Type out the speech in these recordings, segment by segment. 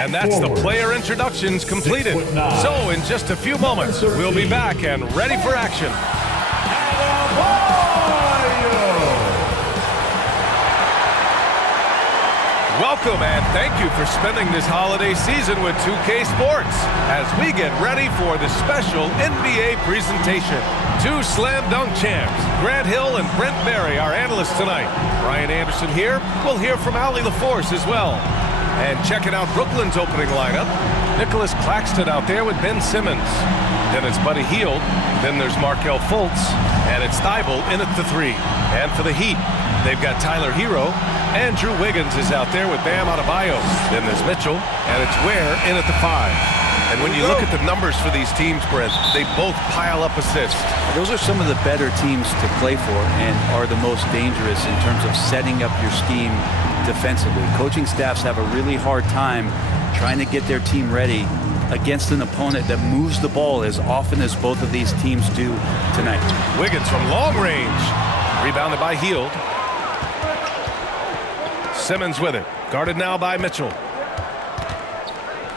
And that's the player introductions completed. So in just a few moments, we'll be back and ready for action. Welcome and thank you for spending this holiday season with 2K Sports as we get ready for the special NBA presentation. Two slam dunk champs, Grant Hill and Brent Barry, our analysts tonight. Brian Anderson here. We'll hear from Allie LaForce as well. And checking out Brooklyn's opening lineup, Nicholas Claxton out there with Ben Simmons. Then it's Buddy Hield. Then there's Markelle Fultz. And it's Thybulle in at the 3. And for the Heat, they've got Tyler Hero. And Drew Wiggins is out there with Bam Adebayo. Then there's Mitchell. And it's Ware in at the 5. And when you look at the numbers for these teams, Brent, they both pile up assists. Those are some of the better teams to play for and are the most dangerous in terms of setting up your scheme defensively. Coaching staffs have a really hard time trying to get their team ready against an opponent that moves the ball as often as both of these teams do tonight. Wiggins from long range. Rebounded by Hield. Simmons with it. Guarded now by Mitchell.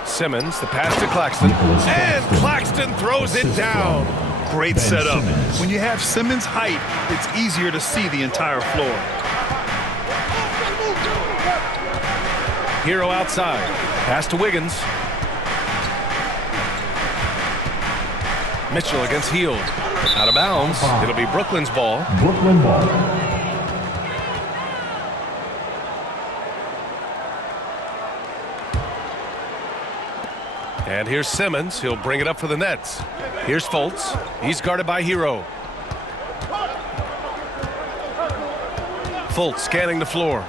Simmons, the pass to Claxton. And Claxton throws it down. Great setup. When you have Simmons' height, it's easier to see the entire floor. Hero outside. Pass to Wiggins. Mitchell against Hield. Out of bounds. It'll be Brooklyn's ball. Brooklyn ball. And here's Simmons. He'll bring it up for the Nets. Here's Fultz. He's guarded by Hero. Fultz scanning the floor.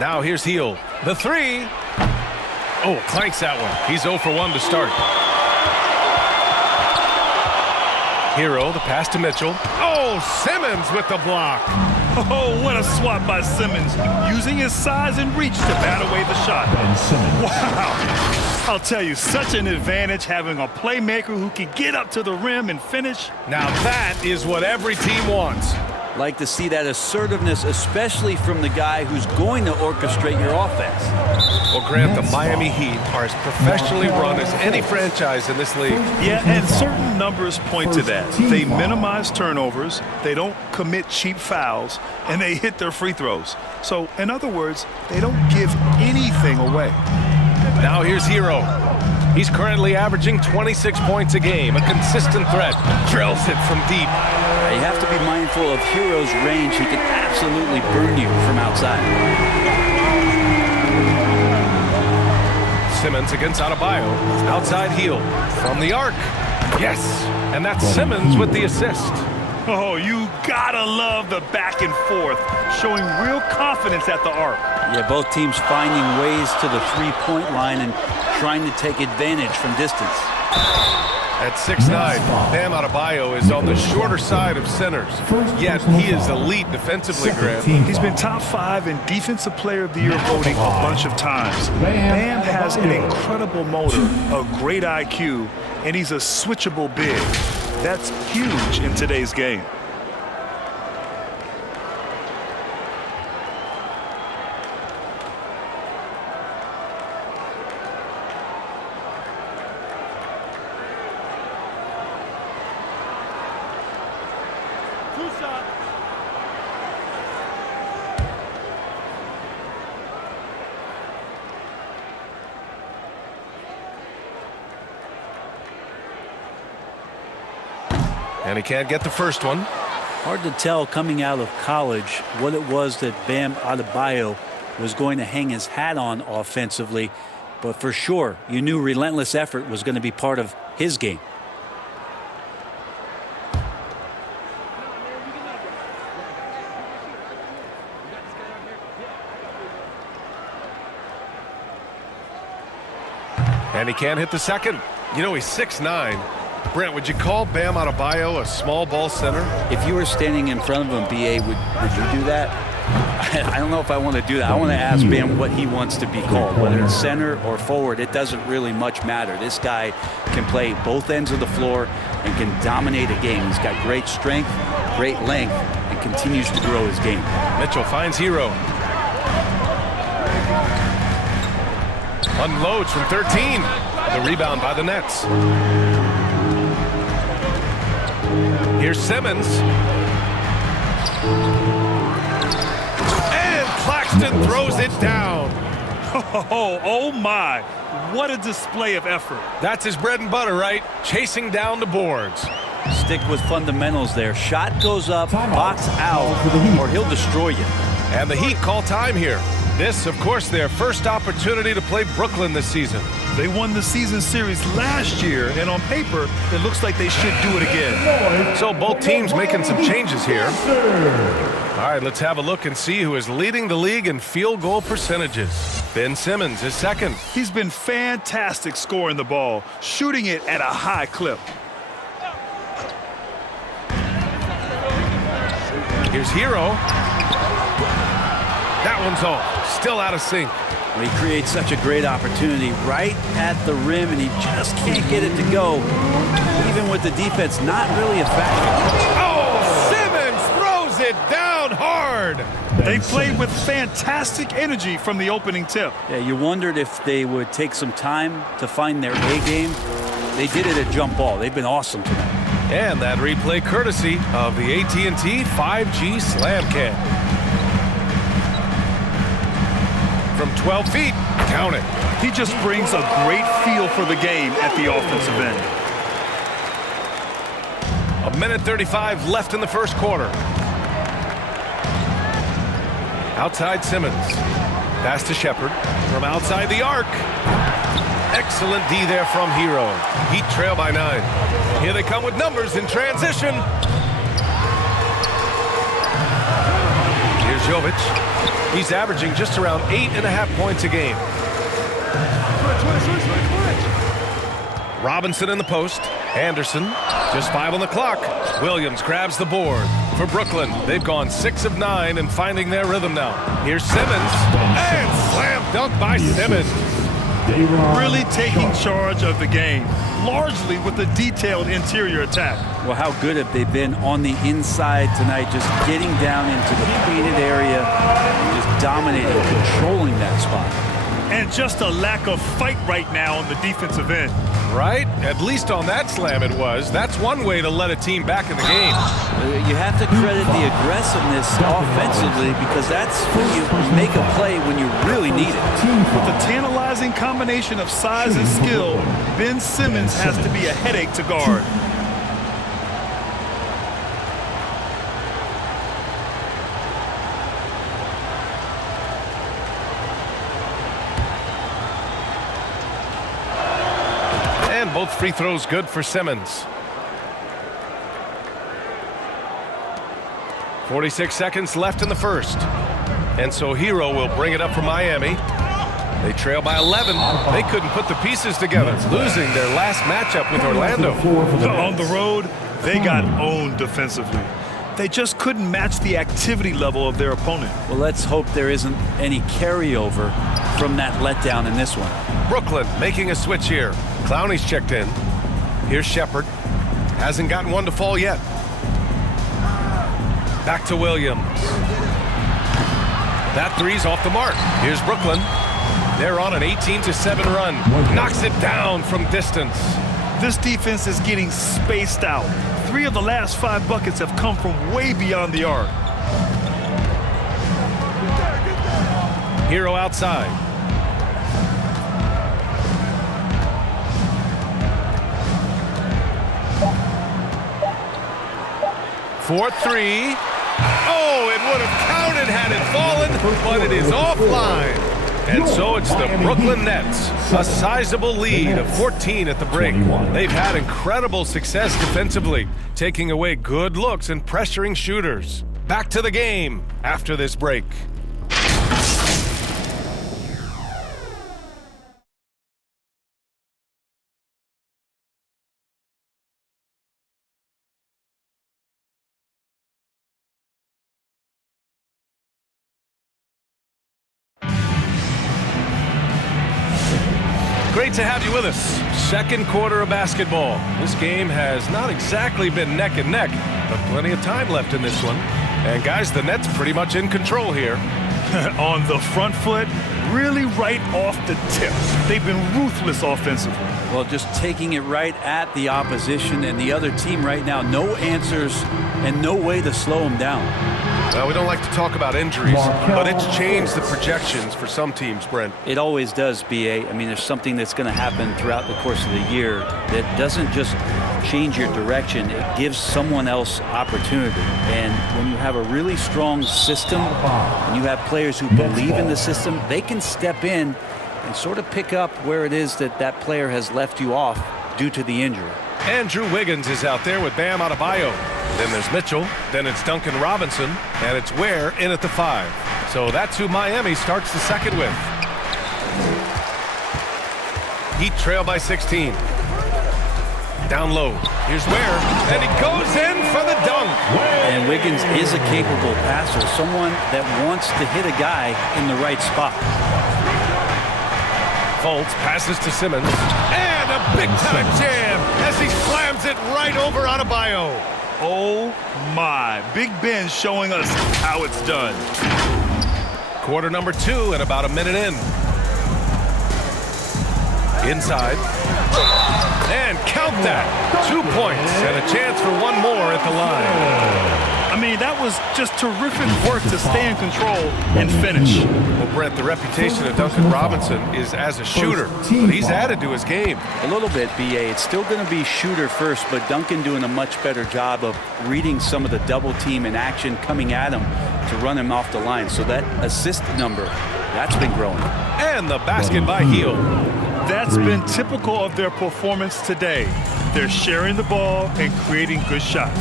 Now here's Hield. The 3. Oh, clanks that one. He's 0 for 1 to start. Hero, the pass to Mitchell. Oh, Simmons with the block. Oh, what a swat by Simmons, using his size and reach to bat away the shot. Wow. I'll tell you, such an advantage having a playmaker who can get up to the rim and finish. Now that is what every team wants. Like to see that assertiveness, especially from the guy who's going to orchestrate your offense. Well, Grant, the Miami Heat are as professionally run as any franchise in this league. Yeah, and certain numbers point to that. They minimize turnovers, they don't commit cheap fouls, and they hit their free throws. So, in other words, they don't give anything away. Now here's Hero. He's currently averaging 26 points a game, a consistent threat. Drills it from deep. You have to be mindful of Hero's range. He can absolutely burn you from outside. Simmons against Adebayo. Outside Hield. From the arc. Yes. And that's Simmons with the assist. Oh, you gotta love the back and forth, showing real confidence at the arc. Yeah, both teams finding ways to the three-point line and trying to take advantage from distance. At 6'9", Bam Adebayo is on the shorter side of centers, yet he is elite defensively, Grant. He's been top 5 in Defensive Player of the Year voting a bunch of times. Bam has an incredible motor, a great IQ, and he's a switchable big. That's huge in today's game. And he can't get the first one. Hard to tell coming out of college what it was that Bam Adebayo was going to hang his hat on offensively. But for sure, you knew relentless effort was going to be part of his game. And he can't hit the second. You know, he's 6'9". Brent, would you call Bam Adebayo a small ball center? If you were standing in front of him, B.A., would you do that? I don't know if I want to do that. I want to ask Bam what he wants to be called. Whether it's center or forward, it doesn't really much matter. This guy can play both ends of the floor and can dominate a game. He's got great strength, great length, and continues to grow his game. Mitchell finds Hero. Unloads from 13. The rebound by the Nets. Here's Simmons. And Claxton throws it down. Oh my. What a display of effort. That's his bread and butter, right? Chasing down the boards. Stick with fundamentals there. Shot goes up, box out, or he'll destroy you. And the Heat call time here. This, of course, their first opportunity to play Brooklyn this season. They won the season series last year, and on paper, it looks like they should do it again. So both teams making some changes here. All right, let's have a look and see who is leading the league in field goal percentages. Ben Simmons is second. He's been fantastic scoring the ball, shooting it at a high clip. Here's Hero. That one's off. Still out of sync. He creates such a great opportunity right at the rim, and he just can't get it to go. Even with the defense not really a factor. Oh, Simmons throws it down hard. They played with fantastic energy from the opening tip. Yeah, you wondered if they would take some time to find their A game. They did it at jump ball. They've been awesome tonight. And that replay courtesy of the AT&T 5G Slam Cam. From 12 feet, count it. He just brings a great feel for the game at the offensive end. 1:35 left in the first quarter. Outside Simmons. Pass to Shepherd. From outside the arc. Excellent D there from Hero. Heat trail by 9. Here they come with numbers in transition. Here's Jovic. He's averaging just around 8.5 points a game. Robinson in the post. Anderson, just 5 on the clock. Williams grabs the board. For Brooklyn, they've gone 6 of 9 and finding their rhythm now. Here's Simmons. And slam dunk by Simmons. Really taking charge of the game, largely with a detailed interior attack. Well, how good have they been on the inside tonight, just getting down into the painted area and just dominating, controlling that spot. And just a lack of fight right now on the defensive end. Right? At least on that slam it was. That's one way to let a team back in the game. You have to credit the aggressiveness offensively, because that's when you make a play when you really need it. With a tantalizing combination of size and skill, Ben Simmons has to be a headache to guard. Both free throws good for Simmons. 46 seconds left in the first. And so Hero will bring it up for Miami. They trail by 11. They couldn't put the pieces together, losing their last matchup with Orlando. On the road, they got owned defensively. They just couldn't match the activity level of their opponent. Well, let's hope there isn't any carryover from that letdown in this one. Brooklyn making a switch here. Clowney's checked in. Here's Shepherd. Hasn't gotten one to fall yet. Back to Williams. That three's off the mark. Here's Brooklyn. They're on an 18-7 run. Knocks it down from distance. This defense is getting spaced out. 3 of the last 5 buckets have come from way beyond the arc. Hero outside. For 3. Oh, it would have counted had it fallen, but it is offline. And so it's the Brooklyn Nets, a sizable lead of 14 at the break. They've had incredible success defensively, taking away good looks and pressuring shooters. Back to the game after this break. Great to have you with us. Second quarter of basketball. This game has not exactly been neck and neck, but plenty of time left in this one. And guys, the Nets pretty much in control here. On the front foot, really right off the tips. They've been ruthless offensively. Well, just taking it right at the opposition and the other team right now. No answers and no way to slow them down. Well, we don't like to talk about injuries, but it's changed the projections for some teams, Brent. It always does, B.A. I mean, there's something that's going to happen throughout the course of the year that doesn't just change your direction. It gives someone else opportunity. And when you have a really strong system and you have players who believe in the system, they can step in and sort of pick up where it is that that player has left you off due to the injury. Andrew Wiggins is out there with Bam Adebayo. Then there's Mitchell. Then it's Duncan Robinson. And it's Ware in at the 5. So that's who Miami starts the second with. Heat trail by 16. Down low. Here's Ware. And he goes in for the dunk. And Wiggins is a capable passer, someone that wants to hit a guy in the right spot. Fultz passes to Simmons. And a big-time jam as he slams it right over Adebayo. Oh, my. Big Ben showing us how it's done. Quarter number 2 and about a minute in. Inside. And count that. 2 points and a chance for one more at the line. I mean, that was just terrific work to stay in control and finish. Well, Brent, the reputation of Duncan Robinson is as a shooter, but he's added to his game. A little bit, B.A. It's still going to be shooter first, but Duncan doing a much better job of reading some of the double team in action coming at him to run him off the line. So that assist number, that's been growing. And the basket by Hield. That's been typical of their performance today. They're sharing the ball and creating good shots.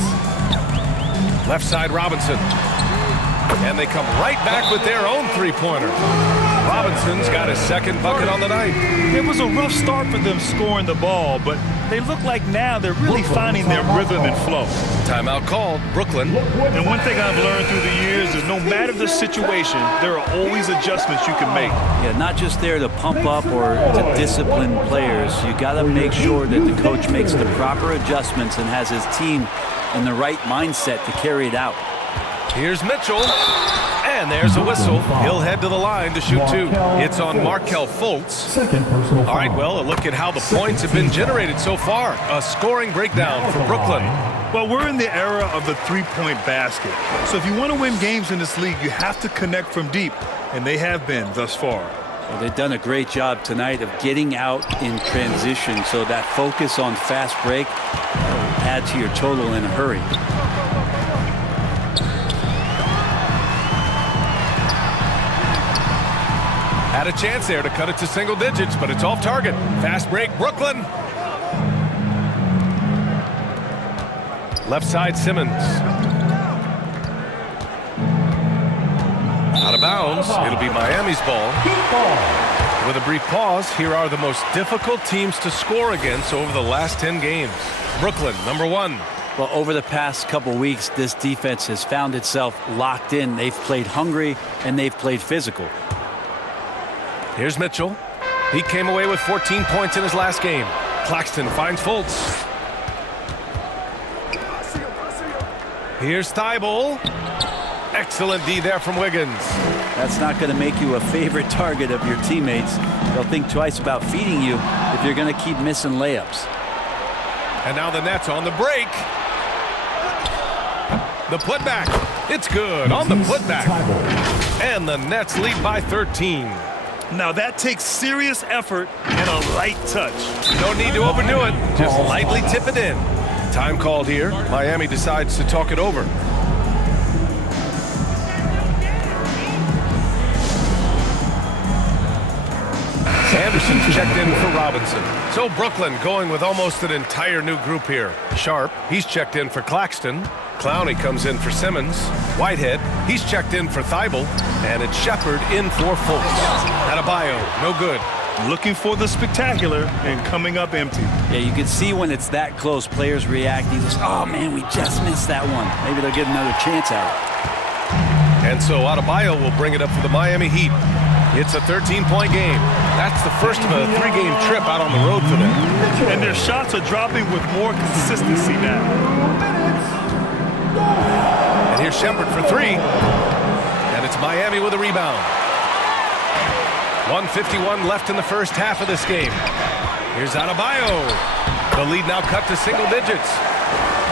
Left side Robinson. And they come right back with their own three-pointer. Robinson's got his second bucket on the night. It was a rough start for them scoring the ball, but they look like now they're really finding their rhythm and flow. Timeout called, Brooklyn. And one thing I've learned through the years is no matter the situation, there are always adjustments you can make. Yeah, not just there to pump up or to discipline players. You got to make sure that the coach makes the proper adjustments and has his team in the right mindset to carry it out. Here's Mitchell. And there's a whistle. He'll head to the line to shoot 2. It's on Markelle Fultz. All right, well, a look at how the points have been generated so far. A scoring breakdown for Brooklyn. Well, we're in the era of the three-point basket. So if you want to win games in this league, you have to connect from deep. And they have been thus far. Well, they've done a great job tonight of getting out in transition. So that focus on fast break will add to your total in a hurry. Had a chance there to cut it to single digits, but it's off target. Fast break, Brooklyn. Left side, Simmons. Out of bounds. It'll be Miami's ball. With a brief pause, here are the most difficult teams to score against over the last 10 games. Brooklyn, number 1. Well, over the past couple weeks, this defense has found itself locked in. They've played hungry and they've played physical. Here's Mitchell. He came away with 14 points in his last game. Claxton finds Fultz. Here's Thibault. Excellent D there from Wiggins. That's not going to make you a favorite target of your teammates. They'll think twice about feeding you if you're going to keep missing layups. And now the Nets on the break. The putback. It's good on the putback. And the Nets lead by 13. Now that takes serious effort and a light touch. No need to overdo it. Just lightly tip it in. Time called here. Miami decides to talk it over. Anderson's checked in for Robinson. So Brooklyn going with almost an entire new group here. Sharp, he's checked in for Claxton. Clowney comes in for Simmons. Whitehead, he's checked in for Thibault. And it's Shepard in for Fultz. Adebayo, no good. Looking for the spectacular and coming up empty. Yeah, you can see when it's that close, players react. You just, oh man, we just missed that one. Maybe they'll get another chance at it. And so Adebayo will bring it up for the Miami Heat. It's a 13-point game. That's the first of a 3-game trip out on the road for them. And their shots are dropping with more consistency now. And here's Shepard for 3. And it's Miami with a rebound. 1:51 left in the first half of this game. Here's Adebayo. The lead now cut to single digits.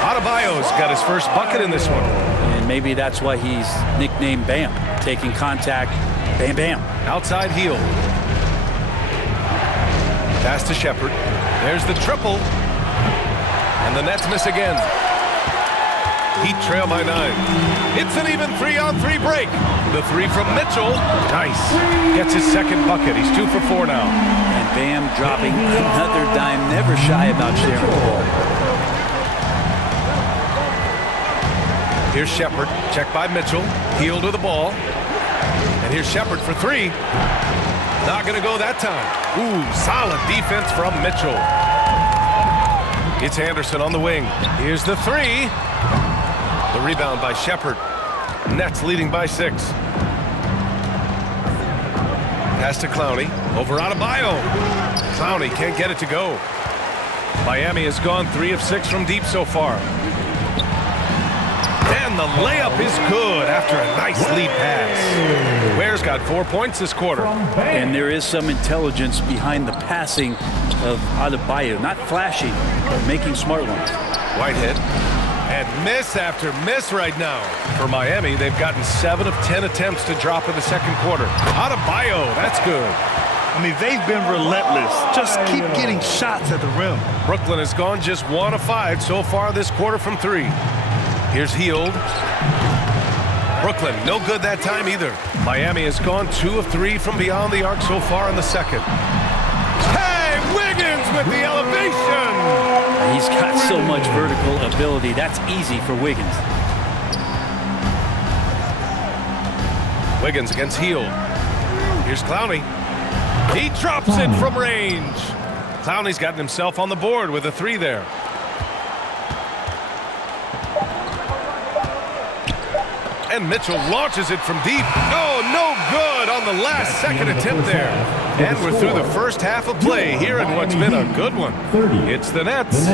Adebayo's got his first bucket in this one. And maybe that's why he's nicknamed Bam. Taking contact, bam, bam. Outside heel. Pass to Shepherd. There's the triple. And the Nets miss again. Heat trail by 9. It's an even 3-on-3 break. The three from Mitchell. Nice. Gets his second bucket. He's 2 for 4 now. And Bam dropping another dime. Never shy about sharing the ball. Here's Shepherd. Check by Mitchell. Heel to the ball. And here's Shepherd for 3. Not going to go that time. Ooh, solid defense from Mitchell. It's Anderson on the wing. Here's the 3. The rebound by Shepherd. Nets leading by 6. Pass to Clowney. Over Adebayo. Clowney can't get it to go. Miami has gone 3 of 6 from deep so far. And the layup is good after a nice lead pass. Ware's got 4 points this quarter. And there is some intelligence behind the passing of Adebayo. Not flashy, but making smart ones. Whitehead. And miss after miss right now. For Miami, they've gotten 7 of 10 attempts to drop in the second quarter. Adebayo, that's good. I mean, they've been relentless. Just keep getting shots at the rim. Brooklyn has gone just 1 of 5 so far this quarter from 3. Here's Hield. Brooklyn, no good that time either. Miami has gone 2 of 3 from beyond the arc so far in the second. Hey, Wiggins with the elevation! He's got so much vertical ability. That's easy for Wiggins. Wiggins against Hield. Here's Clowney. He drops it from range. Clowney's gotten himself on the board with a 3 there. And Mitchell launches it from deep. Oh, no good on the last second attempt there. And we're through the first half of play here in what's been a good one. It's the Nets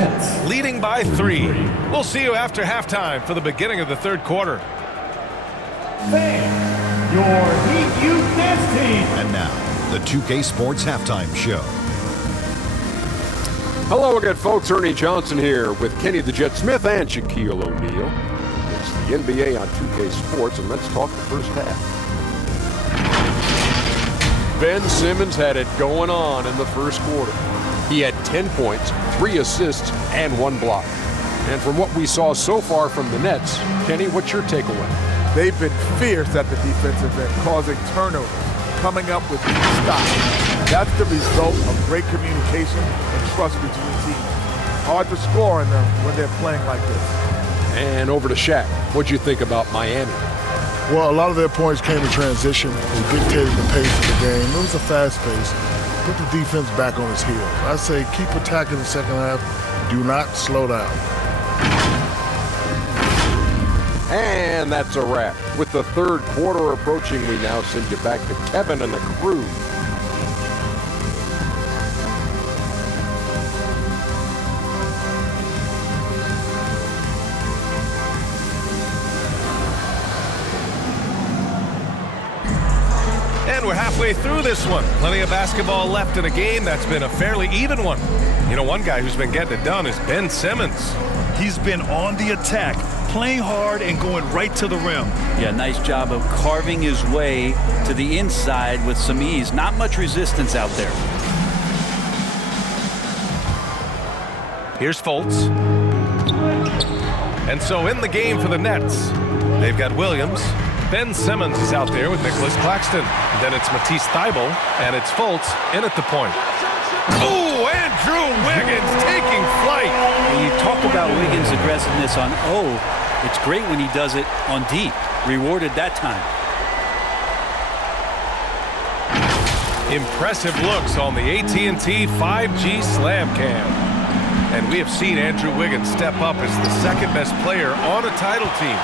leading by 3. We'll see you after halftime for the beginning of the third quarter. Your Heat Youth Dance Team. And now, the 2K Sports Halftime Show. Hello again, folks. Ernie Johnson here with Kenny the Jet Smith and Shaquille O'Neal. It's the NBA on 2K Sports, and let's talk the first half. Ben Simmons had it going on in the first quarter. He had 10 points, 3 assists, and 1 block. And from what we saw so far from the Nets, Kenny, what's your takeaway? They've been fierce at the defensive end, causing turnovers, coming up with stops. That's the result of great communication and trust between teams. Hard to score on them when they're playing like this. And over to Shaq. What'd you think about Miami? Well, a lot of their points came in transition. They dictated the pace of the game. It was a fast pace. Put the defense back on its heels. I say keep attacking the second half. Do not slow down. And that's a wrap. With the third quarter approaching, we now send you back to Kevin and the crew. And we're halfway through this one. Plenty of basketball left in a game that's been a fairly even one. You know, one guy who's been getting it done is Ben Simmons. He's been on the attack, playing hard and going right to the rim. Yeah, nice job of carving his way to the inside with some ease. Not much resistance out there. Here's Fultz. And so in the game for the Nets, they've got Williams. Ben Simmons is out there with Nicholas Claxton. Then it's Matisse Thybulle, and it's Fultz in at the point. Oh, Andrew Wiggins taking flight. When you talk about Wiggins' aggressiveness on O, it's great when he does it on D. Rewarded that time. Impressive looks on the AT&T 5G Slam Cam. And we have seen Andrew Wiggins step up as the second best player on a title team.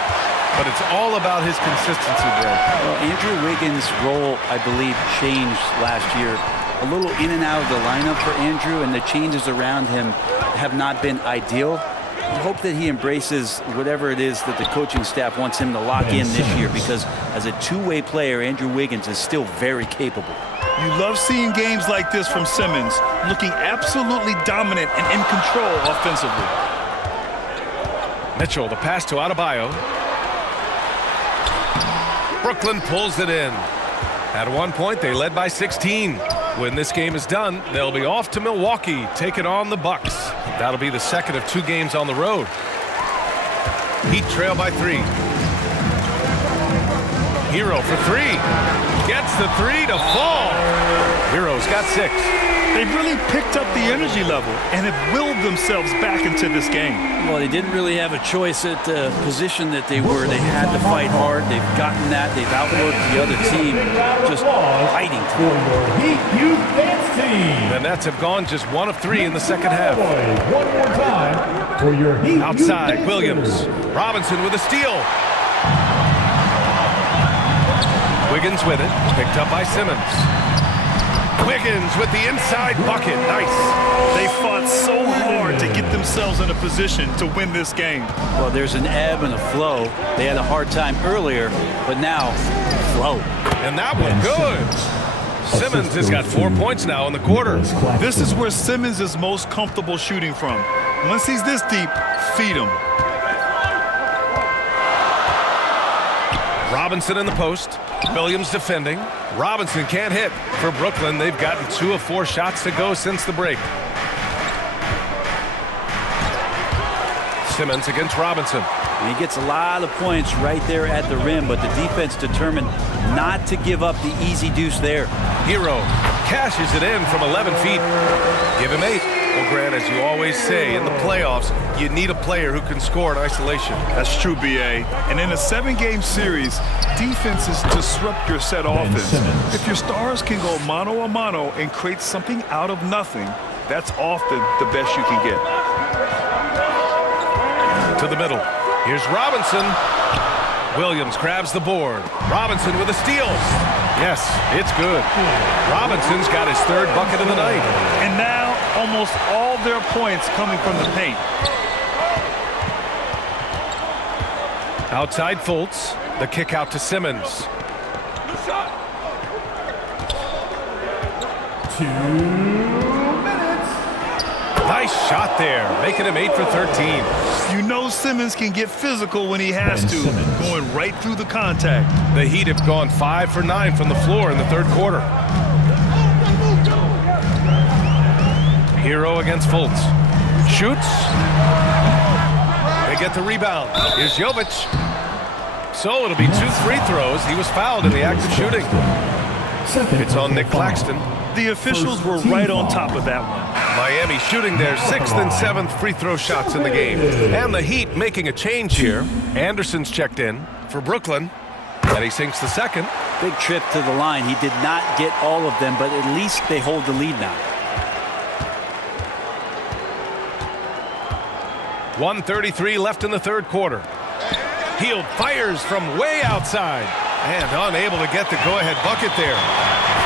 But it's all about his consistency, Brent. Well, Andrew Wiggins' role, I believe, changed last year. A little in and out of the lineup for Andrew, and the changes around him have not been ideal. I hope that he embraces whatever it is that the coaching staff wants him to lock in this year, because as a two-way player, Andrew Wiggins is still very capable. You love seeing games like this from Simmons, looking absolutely dominant and in control offensively. Mitchell, the pass to Adebayo. Brooklyn pulls it in. At one point, they led by 16. When this game is done, they'll be off to Milwaukee, taking on the Bucks. That'll be the second of 2 games on the road. Heat trail by 3. Hero for 3. Gets the 3 to fall. Hero's got 6. They've really picked up the energy level and have willed themselves back into this game. Well, they didn't really have a choice at the position that they were. They had to fight hard. They've gotten that. They've outworked the other team, just fighting. Heat Youth Dance Team. The Nets have gone just 1 of 3 in the second half. One more time for your Heat Outside, Youth Williams. dancers. Robinson with a steal. Wiggins with it. Picked up by Simmons. Wiggins with the inside bucket. Nice. They fought so hard to get themselves in a position to win this game. Well, there's an ebb and a flow. They had a hard time earlier, but now, flow. And that one good. Simmons has got 4 points now in the quarter. This is where Simmons is most comfortable shooting from. Once he's this deep, feed him. Robinson in the post. Williams defending. Robinson can't hit. For Brooklyn, they've gotten 2 of 4 shots to go since the break. Simmons against Robinson. And he gets a lot of points right there at the rim, but the defense determined not to give up the easy deuce there. Hero cashes it in from 11 feet. Give him 8. Well, Grant, as you always say, in the playoffs, you need a player who can score in isolation. That's true, B.A. And in a 7-game series, defense is disrupt your set offense. If your stars can go mano-a-mano and create something out of nothing, that's often the best you can get. To the middle. Here's Robinson. Williams grabs the board. Robinson with a steal. Yes, it's good. Robinson's got his 3rd bucket of the night. And now, almost all their points coming from the paint. Outside Fultz. The kick out to Simmons. 2 minutes. Nice shot there, making him 8 for 13. You know Simmons can get physical when he has to, going right through the contact. The Heat have gone 5 for 9 from the floor in the 3rd quarter. Hero against Fultz. Shoots. They get the rebound. Here's Jovic. So it'll be 2 free throws. He was fouled in the act of shooting. It's on Nick Claxton. The officials were right on top of that one. Miami shooting their 6th and 7th free throw shots in the game. And the Heat making a change here. Anderson's checked in for Brooklyn. And he sinks the 2nd. Big trip to the line. He did not get all of them, but at least they hold the lead now. 1:33 left in the 3rd quarter. Hield fires from way outside. And unable to get the go-ahead bucket there.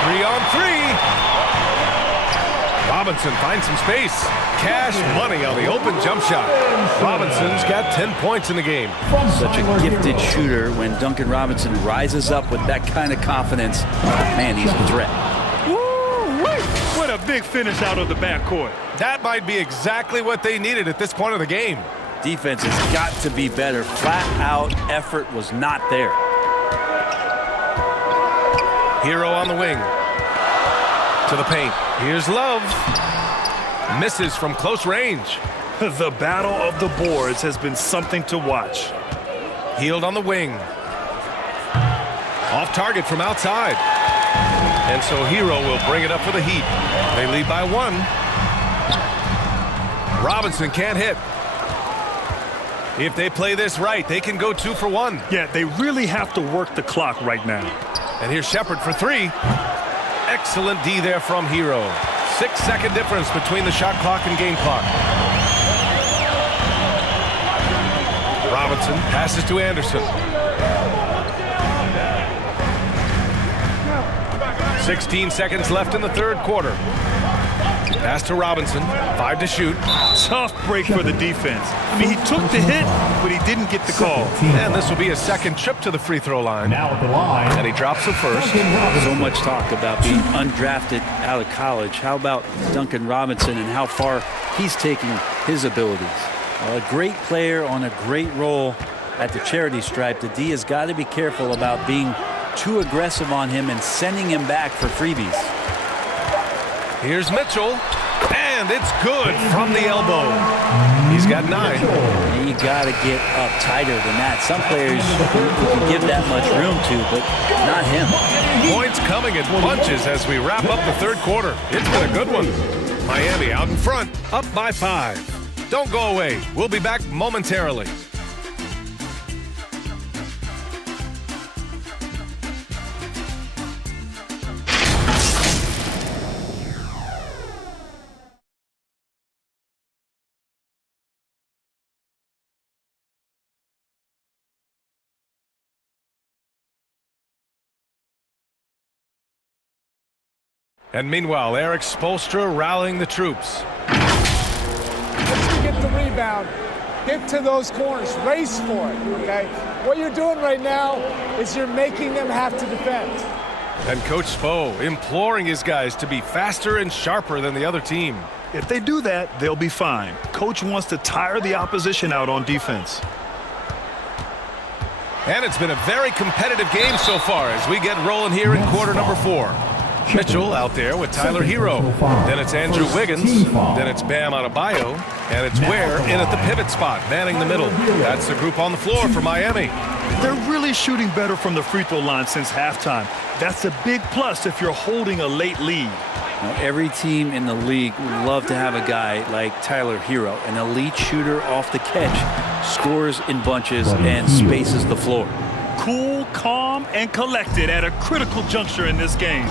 3 on 3. Robinson finds some space. Cash money on the open jump shot. Robinson's got 10 points in the game. Such a gifted shooter. When Duncan Robinson rises up with that kind of confidence, man, he's a threat. Woo-wee! What a big finish out of the backcourt. That might be exactly what they needed at this point of the game. Defense has got to be better. Flat-out effort was not there. Hero on the wing. To the paint. Here's Love. Misses from close range. The battle of the boards has been something to watch. Hield on the wing. Off target from outside. And so Hero will bring it up for the Heat. They lead by 1. Robinson can't hit. If they play this right, they can go 2 for 1. Yeah, they really have to work the clock right now. And here's Shepard for 3. Excellent D there from Hero. 6-second difference between the shot clock and game clock. Robinson passes to Anderson. 16 seconds left in the 3rd quarter. Pass to Robinson. 5 to shoot. Tough break for the defense. I mean, he took the hit, but he didn't get the call. And this will be his second trip to the free throw line. Now at the line. And he drops the first. So much talk about being undrafted out of college. How about Duncan Robinson and how far he's taking his abilities? A great player on a great role at the charity stripe. The D has got to be careful about being too aggressive on him and sending him back for freebies. Here's Mitchell. And it's good from the elbow. He's got 9. And you got to get up tighter than that. Some players you can give that much room to, but not him. Points coming in bunches as we wrap up the third quarter. It's been a good one. Miami out in front, up by 5. Don't go away. We'll be back momentarily. And meanwhile, Eric Spoelstra rallying the troops. Once you get the rebound, get to those corners, race for it, okay? What you're doing right now is you're making them have to defend. And Coach Spo imploring his guys to be faster and sharper than the other team. If they do that, they'll be fine. Coach wants to tire the opposition out on defense. And it's been a very competitive game so far as we get rolling here in quarter number 4. Mitchell out there with Tyler Hero. Then it's Andrew Wiggins. Then it's Bam Adebayo. And it's Ware in at the pivot spot, manning the middle. That's the group on the floor for Miami. They're really shooting better from the free throw line since halftime. That's a big plus if you're holding a late lead. Now, every team in the league would love to have a guy like Tyler Hero, an elite shooter off the catch, scores in bunches and spaces the floor. Cool, calm, and collected at a critical juncture in this game.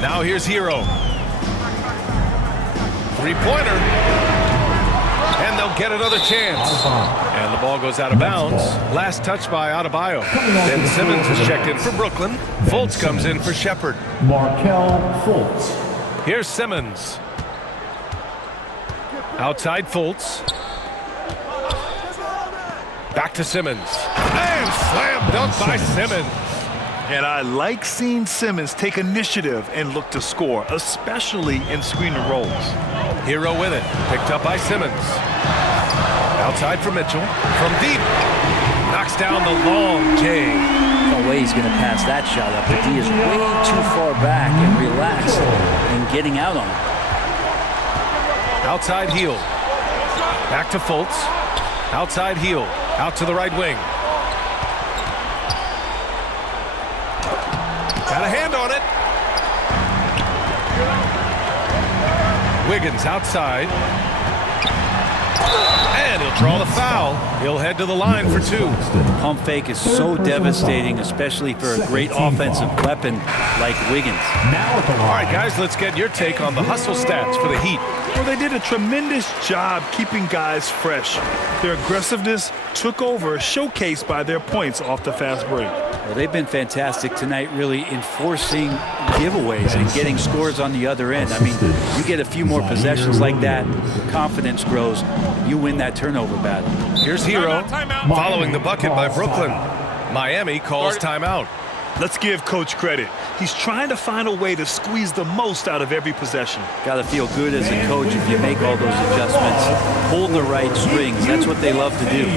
Now here's Hero. Three-pointer. And they'll get another chance. And the ball goes out of bounds. Last touch by Adebayo. Then Simmons is checked in for Brooklyn. Fultz comes in for Shepherd. Markelle Fultz. Here's Simmons. Outside Fultz. Back to Simmons. And slam dunk by Simmons. And I like seeing Simmons take initiative and look to score, especially in screen and rolls. Hero with it. Picked up by Simmons. Outside for Mitchell. From deep. Knocks down the long J. No way he's going to pass that shot up. The D is way too far back and relaxed and getting out on it. Outside heel. Back to Fultz. Outside heel. Out to the right wing. Got a hand on it. Wiggins outside. And he'll draw the foul. He'll head to the line for 2. Pump fake is so devastating, especially for a great offensive weapon like Wiggins. All right, guys, let's get your take on the hustle stats for the Heat. Well, they did a tremendous job keeping guys fresh. Their aggressiveness took over, showcased by their points off the fast break. Well, they've been fantastic tonight, really enforcing giveaways and getting scores on the other end. I mean, you get a few more possessions like that, confidence grows, you win that turnover battle. Here's Hero following the bucket by Brooklyn. Miami calls timeout. Let's give Coach credit. He's trying to find a way to squeeze the most out of every possession. Got to feel good as a coach if you make all those adjustments. Pull the right strings. That's what they love to do.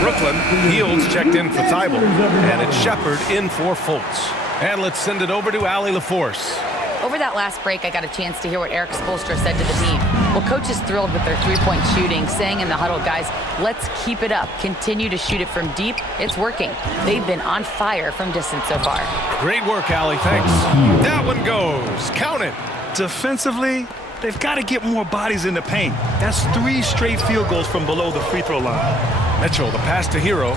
Brooklyn, Fields checked in for Thibault, and it's Shepherd in for Fultz. And let's send it over to Allie LaForce. Over that last break, I got a chance to hear what Eric Spoelstra said to the team. Well, coach is thrilled with their three-point shooting, saying in the huddle, guys, let's keep it up. Continue to shoot it from deep. It's working. They've been on fire from distance so far. Great work, Allie. Thanks. That one goes. Count it. Defensively, they've got to get more bodies in the paint. That's 3 straight field goals from below the free throw line. Mitchell, the pass to Hero.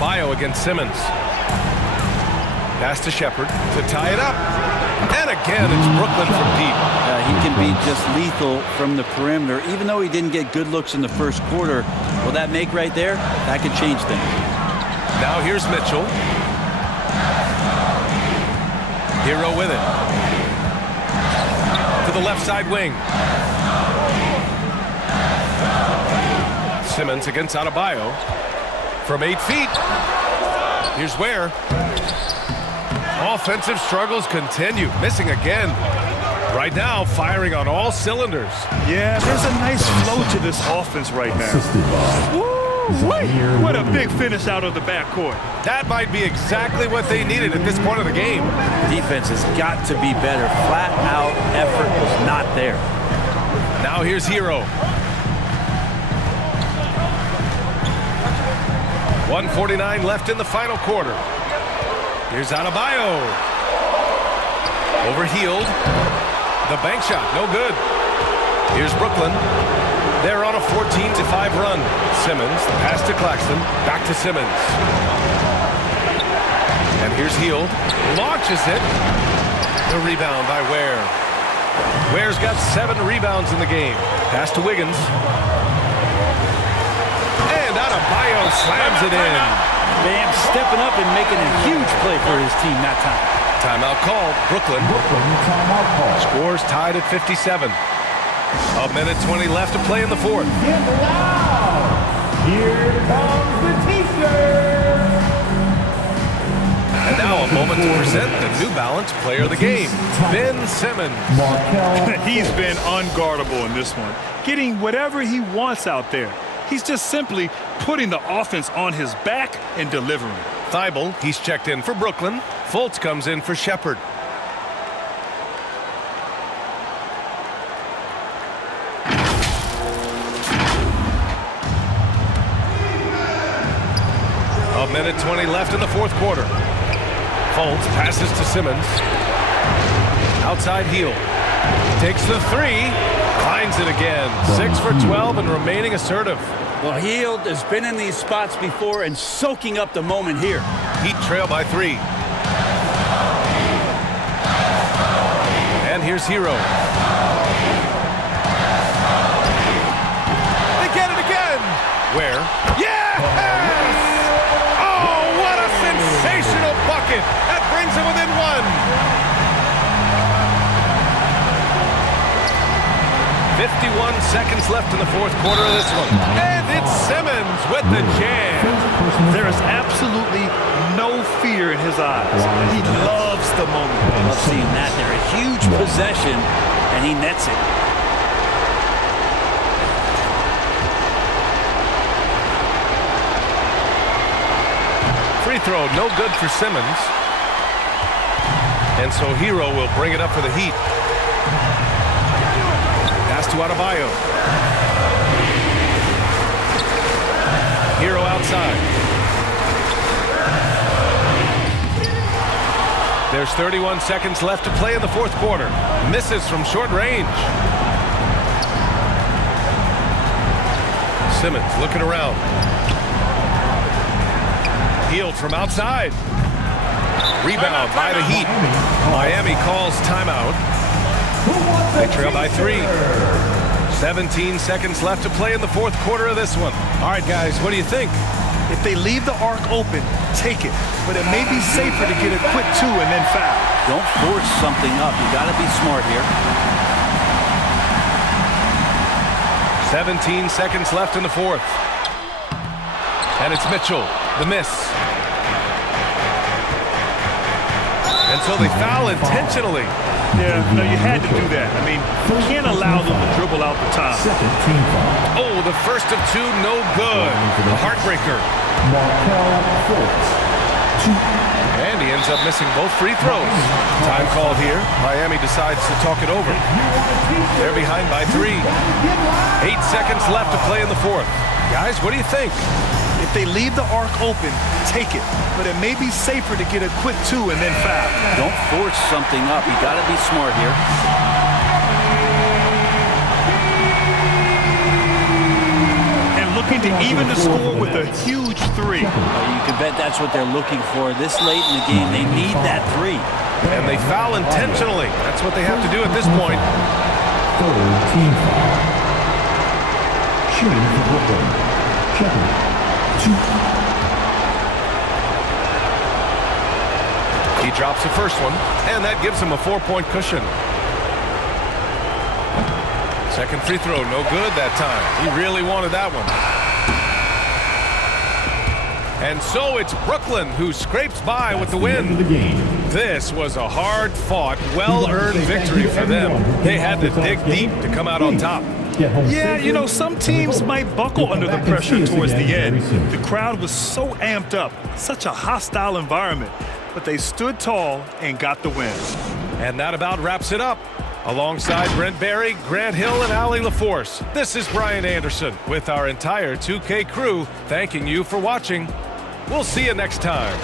Adebayo against Simmons. Pass to Shepherd to tie it up. And again, it's Brooklyn from deep. He can be just lethal from the perimeter. Even though he didn't get good looks in the first quarter, will that make right there? That could change things. Now here's Mitchell. Hero with it. To the left side wing. Simmons against Adebayo. From 8 feet. Here's Ware. Offensive struggles continue. Missing again. Right now, firing on all cylinders. Yeah, there's a nice flow to this offense right now. Woo-wee! What a big finish out of the backcourt. That might be exactly what they needed at this point of the game. Defense has got to be better. Flat out effort was not there. Now here's Hero. 1:49 left in the final quarter. Here's Adebayo. Overhealed. The bank shot, no good. Here's Brooklyn. They're on a 14-5 run. Simmons, pass to Claxton, back to Simmons. And here's Hield. Launches it. The rebound by Ware. Ware's got 7 rebounds in the game. Pass to Wiggins. And Adebayo slams it in. Bam stepping up and making a huge play for his team that time. Timeout called. Brooklyn. Timeout call. Scores tied at 57. A minute 20 left to play in the fourth. Get loud. Here comes the T-shirt. And now a moment to present the New Balance Player of the Game, Ben Simmons. He's been unguardable in this one, getting whatever he wants out there. He's just simply putting the offense on his back and delivering. Thibault, he's checked in for Brooklyn. Fultz comes in for Shepherd. A minute 20 left in the fourth quarter. Fultz passes to Simmons. Outside heel. Takes the 3. Finds it again. 6 for 12 and remaining assertive. Well, Hield has been in these spots before and soaking up the moment here. Heat trail by 3. And here's Hero. They get it again. Where? Yes! Oh, what a sensational bucket. That brings him within 1. 51 seconds left in the fourth quarter of this one. And it's Simmons with the jam. There is absolutely no fear in his eyes. He loves the moment. I love seeing that there. A huge possession, and he nets it. Free throw, no good for Simmons. And so Hero will bring it up for the Heat. Pass to Adebayo. Hero outside. There's 31 seconds left to play in the fourth quarter. Misses from short range. Simmons looking around. Hield from outside. Rebound by the Heat. Miami calls timeout. They trail by 3. 17 seconds left to play in the fourth quarter of this one. All right, guys, what do you think? If they leave the arc open, take it. But it may be safer to get a quick 2 and then foul. Don't force something up. You got to be smart here. 17 seconds left in the fourth. And it's Mitchell, the miss. And so they foul intentionally. Yeah, no, you had to do that. I mean, you can't allow them to dribble out the time. Oh, the first of 2, no good. The heartbreaker. And he ends up missing both free throws. Time called here. Miami decides to talk it over. They're behind by 3. 8 seconds left to play in the fourth. Guys, what do you think? If they leave the arc open, take it. But it may be safer to get a quick 2 and then foul. Don't force something up. You got to be smart here. And looking to They even the score with a huge three. You can bet that's what they're looking for this late in the game. They need that three. And they foul intentionally. That's what they have to do at this point. Third team foul. Shooting for Brooklyn. Shepard. 2. He drops the first one, and that gives him a 4-point cushion. Second free throw, no good that time. He really wanted that one. And so it's Brooklyn who scrapes by with the win. This was a hard-fought, well-earned victory for them. They had to dig deep to come out on top. Yeah, you know, some teams might buckle under the pressure towards the end. The crowd was so amped up, such a hostile environment, but they stood tall and got the win. And that about wraps it up. Alongside Brent Barry, Grant Hill, and Allie LaForce, this is Brian Anderson with our entire 2K crew thanking you for watching. We'll see you next time.